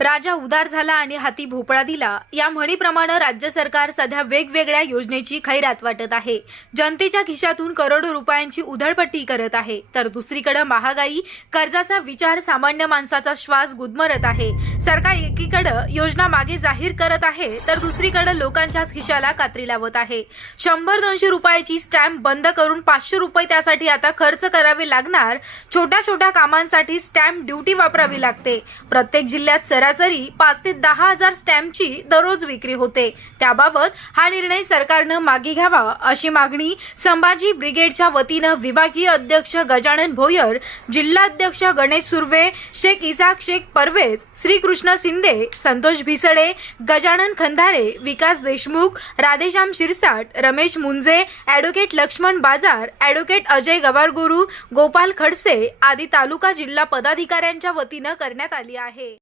राजा उदार झाला आणि हाती भोपळा दिला. या म्हणीप्रमाणे राज्य सरकार सध्या वेगवेगळ्या योजनेची खैरात वाटत आहे. जनतेच्या खिशातून करोडो रुपयांची उधळपट्टी करत आहे. तर दुसरीकडे महागाई कर्जाचा विचार सामान्य माणसाचा श्वास गुदमरत आहे. सरकार एकीकडे योजना मागे जाहीर करत आहे तर दुसरीकडे लोकांच्याच खिशाला कात्री लावत आहे. शंभर दोनशे रुपयाची स्टॅम्प बंद करून पाचशे रुपये त्यासाठी आता खर्च करावे लागणार. छोट्या छोट्या कामांसाठी स्टॅम्प ड्युटी वापरावी लागते. प्रत्येक जिल्ह्यात सरासरी पाच ते दहा हजार स्टॅम्पची दररोज विक्री होते. त्याबाबत हा निर्णय सरकारनं मागे घ्यावा अशी मागणी संभाजी ब्रिगेडच्या वतीनं विभागीय अध्यक्ष गजानन भोयर जिल्हाध्यक्ष गणेश सुर्वे शेख इसाक शेख परवेज श्रीकृष्ण शिंदे संतोष भिसडे गजानन खंधारे विकास देशमुख राधेश्याम शिरसाट रमेश मुंजे ॲडव्होकेट लक्ष्मण बाजार ॲडव्होकेट अजय गवारगुरू गोपाल खडसे आदी तालुका जिल्हा पदाधिकाऱ्यांच्या वतीनं करण्यात आली आहे.